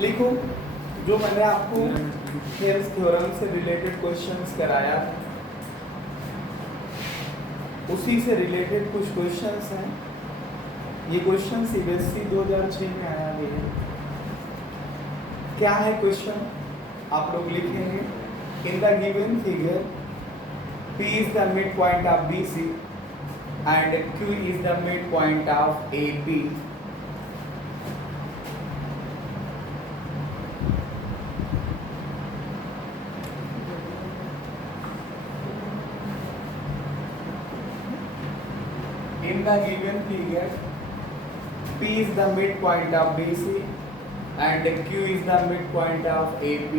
लिखो जो मैंने आपको हेल्स थ्योरम से रिलेटेड क्वेश्चंस कराया उसी से रिलेटेड कुछ क्वेश्चंस हैं। ये क्वेश्चन सीबीएसई 2006 में आया है। क्या है क्वेश्चन, आप लोग लिखेंगे in the given figure P is the midpoint of BC and Q is the midpoint of AP. In the given figure, P is the midpoint of BC and Q is the midpoint of AP.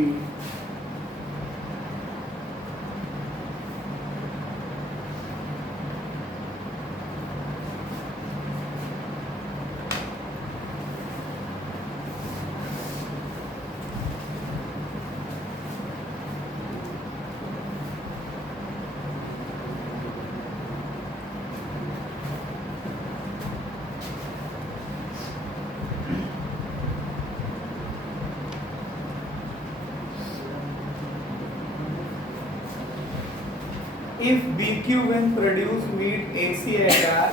If BQ when produced meet AC at R,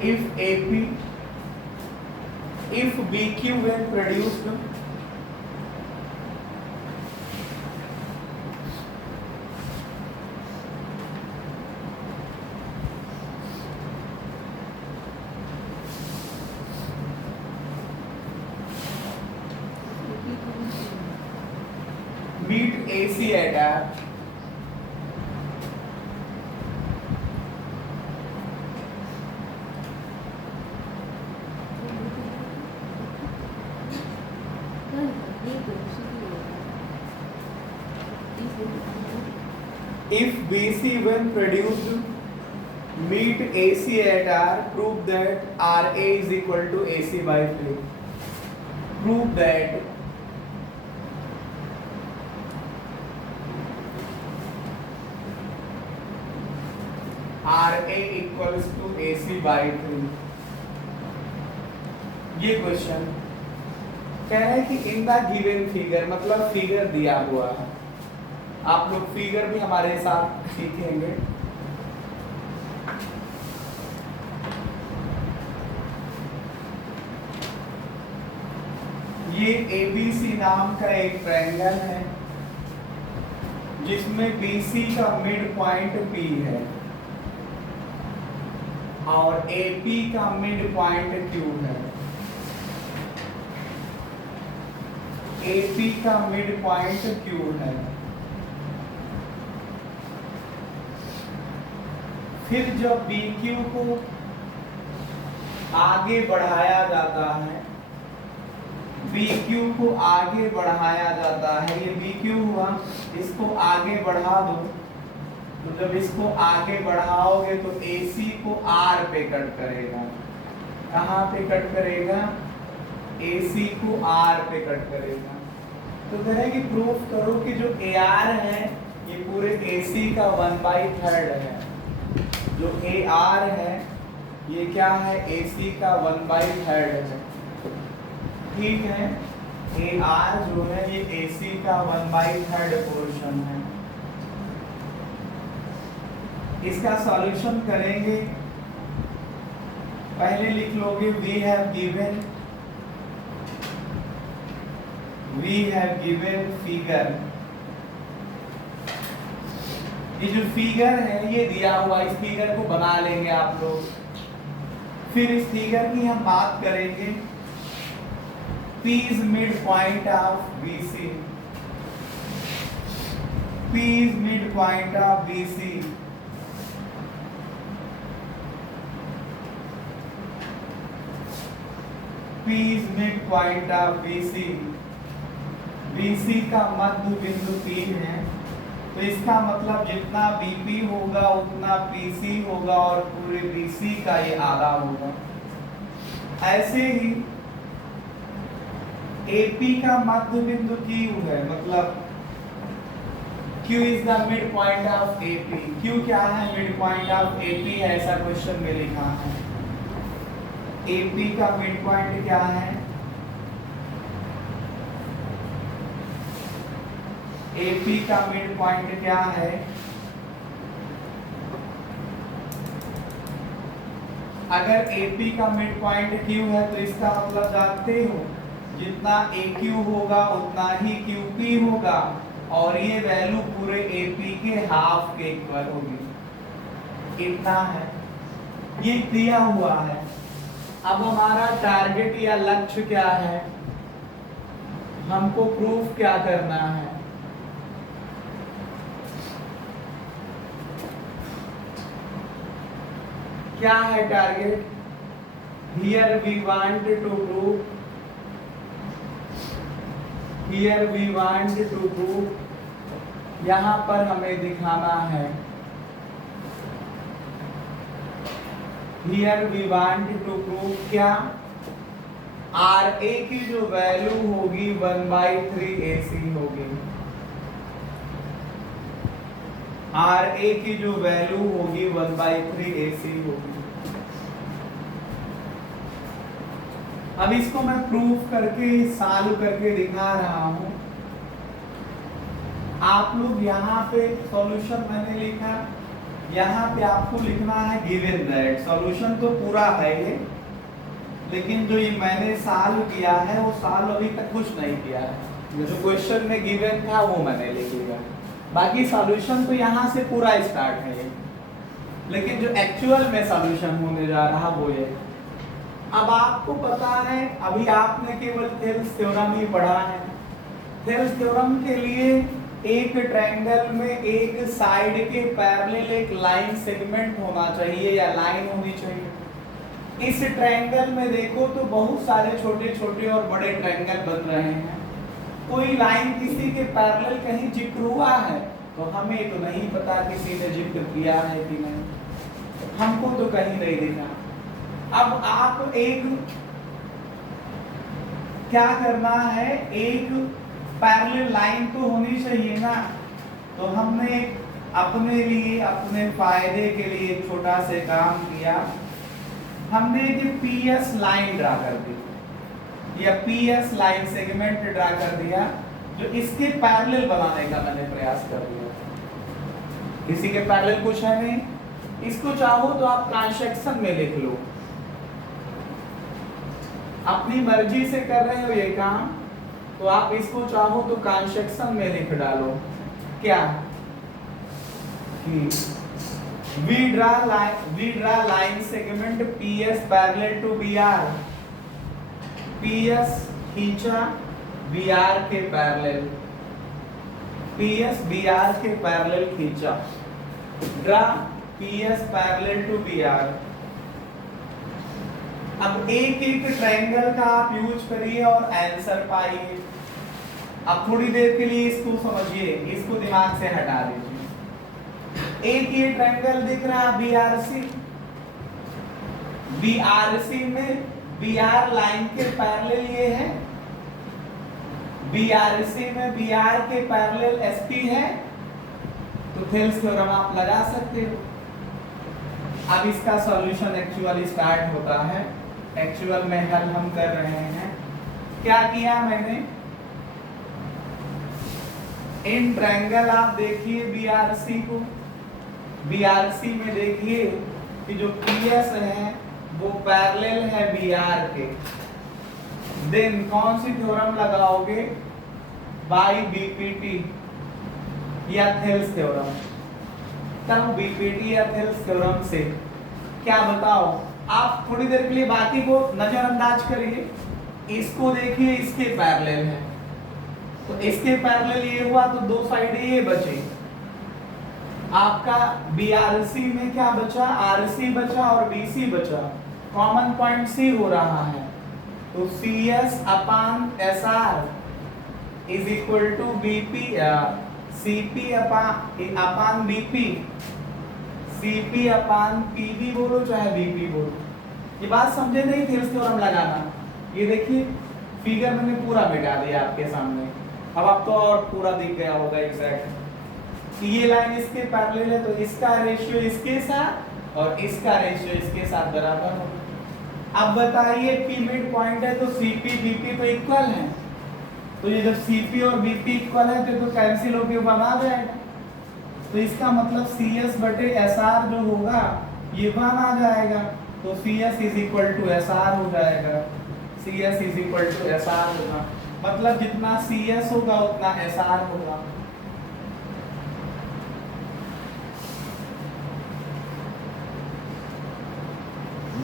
if BQ when produced meet AC at R, if BC when produced meet AC at R, prove that RA is equal to AC by 3. Prove that RA equals to AC by 3. ये question कह रहे हैं कि in the given figure मतलब figure दिया हुआ है। आप लोग फिगर भी हमारे साथ सीखेंगे। ये ABC नाम का एक ट्रायंगल है जिसमें BC का मिड पॉइंट P है और AP का मिड पॉइंट Q है। AP का मिड पॉइंट Q है। फिर जब BQ को आगे बढ़ाया जाता है, BQ को आगे बढ़ाया जाता है, ये BQ हुआ, इसको आगे बढ़ा दो, तो जब इसको आगे बढ़ाओगे तो AC को R पे कट करेगा। कहाँ पे कट करेगा? AC को R पे कट करेगा। तो कह रहे कि प्रूफ करो कि जो AR है ये पूरे AC का 1/3 है। जो AR है ये क्या है? AC का 1/3 है। ठीक है, AR जो है ये AC का 1/3 पोर्शन है। इसका सॉल्यूशन करेंगे। पहले लिख लोगे we have given figure। ये जो फिगर है ये दिया हुआ, इस फिगर को बना लेंगे आप लोग। फिर इस फिगर की हम बात करेंगे। P is midpoint of BC, P is midpoint of BC, P is midpoint of BC, BC का मध्य बिंदु P है, तो इसका मतलब जितना BP होगा उतना PC होगा और पूरे BC का ये आधा होगा। ऐसे ही AP का मध्य बिंदु Q है, मतलब Q is the midpoint of AP। Q क्या है? midpoint of AP है, ऐसा क्वेश्चन में लिखा है। AP का मिड पॉइंट क्या है? AP का मिड पॉइंट क्या है? अगर AP का मिड पॉइंट Q है तो इसका मतलब जानते हो जितना AQ होगा उतना ही QP होगा और ये वैल्यू पूरे AP के हाफ के इक्वल होगी। इतना है, ये दिया हुआ है। अब हमारा टारगेट या लक्ष्य क्या है? हमको प्रूफ क्या करना है? क्या है target? Here we want to prove, here we want to prove, यहां पर हमें दिखाना है, here we want to prove क्या? RA की जो वैल्यू होगी 1/3 AC होगी। RA की जो वैल्यू होगी 1/3 AC होगी। अब इसको मैं प्रूफ करके सॉल्व करके दिखा रहा हूं। आप लोग यहाँ पे सॉल्यूशन मैंने लिखा, यहाँ पे आपको लिखना है गिवन दैट। सॉल्यूशन तो पूरा है ये, लेकिन जो ये मैंने सॉल्व किया है वो सॉल्व अभी तक कुछ नहीं किया है। जो क्वेश्चन में गिवन था वो मैंने लिख लिया, बाकी सॉल्यूशन तो यहाँ से पूरा स्टार्ट है ये, लेकिन जो एक्चुअल में सॉल्यूशन होने जा रहा वो ये। अब आपको पता है अभी आपने केवल थेल्स थ्योरम ही पढ़ा है। थेल्स थ्योरम के लिए एक ट्रायंगल में एक साइड के पैरेलल एक लाइन सेगमेंट होना चाहिए या लाइन होनी चाहिए। इस ट्रायंगल में देखो तो बहुत सारे छोटे छोटे और बड़े ट्रायंगल बन रहे हैं। कोई लाइन किसी के पैरेलल कहीं जिक्र हुआ है तो हमें तो नहीं पता किसी ने जिक्र किया है कि नहीं, हमको तो कहीं नहीं दिखा। अब आप एक क्या करना है, एक पैरेलल लाइन तो होनी चाहिए ना। तो हमने अपने लिए अपने फायदे के लिए एक छोटा से काम किया, हमने एक PS लाइन ड्रा कर दी या PS लाइन सेगमेंट ड्रा कर दिया, जो इसके पैरेलल बनाने का मैंने प्रयास कर दिया। किसी के पैरेलल कुछ है नहीं, इसको चाहो तो आप ट्रांसैक्शन में लिख लो, अपनी मर्जी से कर रहे हो ये काम तो आप इसको चाहो तो ट्रांसैक्शन में लिख डालो। क्या कि we draw line segment PS parallel to BR, PS खींचा BR के पैरेलल, PS BR के पैरेलल खींचा, draw PS parallel to BR। अब एक एक ट्रायंगल का आप यूज करिए और आंसर पाइए। अब थोड़ी देर के लिए इसको समझिए, इसको दिमाग से हटा दीजिए। एक ये ट्रायंगल दिख रहा है BRC, BRC में BR लाइन के पैरेलल ये है, BRC में BR के पैरेलल SP है, तो थेल्स थ्योरम आप लगा सकते हो। अब इसका सॉल्यूशन एक्चुअली स्टार्ट होता है, एक्चुअल में हल हम कर रहे हैं। क्या किया मैंने, इन ट्रायंगल आप देखिए BRC को, BRC में देखिए कि जो PS है वो पैरेलल है BR के। देन कौन सी थ्योरम लगाओगे, बाय BPT या थेल्स थ्योरम। तब BPT या थेल्स थ्योरम से क्या बताओ, आप थोड़ी देर के लिए बाकी को नजरअंदाज करिए, इसको देखिए इसके पैरेलल है, तो इसके पैरेलल ये हुआ तो दो साइड ये बचे। आपका BRC में क्या बचा, RC बचा और BC बचा, कॉमन पॉइंट C हो रहा है, तो CS upon SR is equal to BP CP upon BP, CP upon PB बोलो चाहे BP बोलो। ये बात समझे नहीं, थेल्स थ्योरम लगाना। ये देखिए फिगर मैंने पूरा मिटा दिया आपके सामने, अब आप तो और पूरा दिख गया होगा एग्जैक्ट कि ये लाइन इसके पैरेलल है तो इसका रेशियो इसके साथ और इसका रेशियो इसके साथ बराबर होगा। अब बताइए पी मिड पॉइंट है तो सीपी बीपी तो इक्वल है, तो ये जब सीपी और बीपी इक्वल है तो कैंसिल होके वन आ जाएगा, तो इसका मतलब सी एस बटे एस आर जो होगा ये वन आ जाएगा, तो C S is equal to S R हो जाएगा, C S is equal to S R होगा, मतलब जितना सी एस होगा उतना एस आर होगा।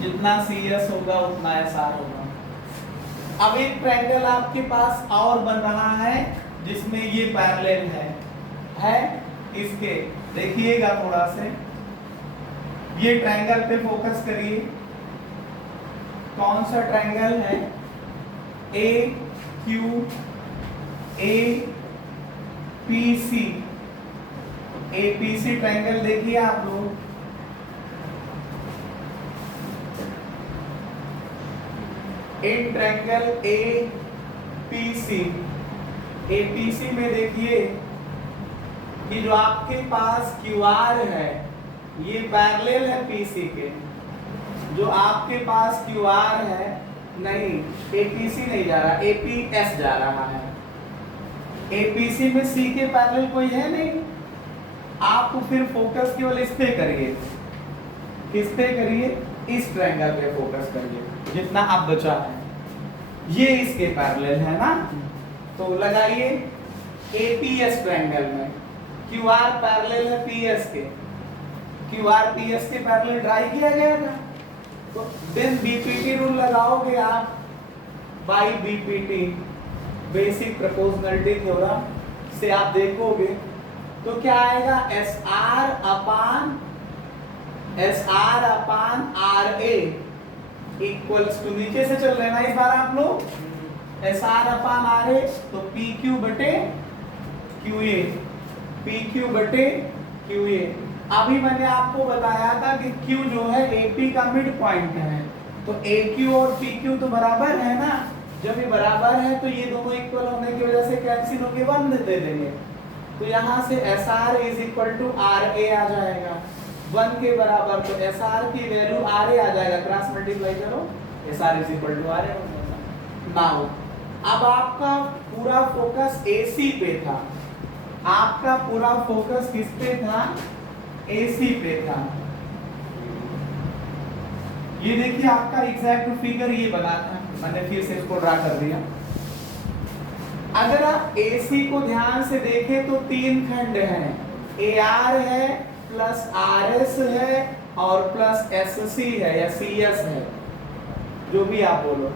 जितना सी एस होगा उतना एस आर होगा। अब एक ट्रायंगल आपके पास और बन रहा है जिसमें ये पैरेलल है इसके, देखिएगा थोड़ा से, ये ट्रायंगल पे फोकस करिए। कौन सा ट्रायंगल है? A Q A P C, A P C triangle देखिए आप लोग। इन ट्रायंगल ए पी सी में देखिए कि जो आपके पास क्यू आर है ये पैरेलल है पीसी के, जो आपके पास क्यू आर है नहीं, एपीसी नहीं जा रहा, एपीएस जा रहा है। एपीसी में सी के पैरेलल कोई है नहीं, आप फिर फोकस केवल इस पे करिए, किस पे करिए? इस ट्रायंगल पे फोकस करिए, जितना अब बचा है ये इसके पैरेलल है ना, तो लगाइए एपीएस ट्रायंगल में क्यू आर पैरेलल है पीएस के, क्यू आर पीएस के पैरेलल ड्राई किया गया था, तो देन बीपीटी रूल लगाओगे आप, by BPT basic proportionality theorem से आप देखोगे तो क्या आएगा? S R upon R A equals to, नीचे से चल रहे ना इस बार आप लोग, S R upon R A, तो पी क्यू बटे क्यू ए, पी क्यू बटे क्यू ए। अभी मैंने आपको बताया था कि Q जो है AP का मिड पॉइंट है, तो AQ और PQ तो बराबर है ना, जब ये बराबर है तो ये दोनों इक्वल होने की वजह से कैंसिल होके 1 दे देंगे, तो यहाँ से SR is equal to RA आ जाएगा 1 के बराबर, तो SR की वैल्यू RA आ जाएगा, क्रॉस मल्टीप्लाई करो, SR is equal to RA हो जाएगा। नाउ अब आपका पूरा फोकस AC पे था, आपका पूरा फोकस किस पे था? AC पे था। ये देखिए आपका एग्जैक्ट फिगर ये बना था, मैंने फिर से इसको ड्रा कर दिया। अगर आप AC को ध्यान से देखें तो 3 खंड हैं, AR है प्लस RS है और प्लस SC है या CS है, जो भी आप बोलो,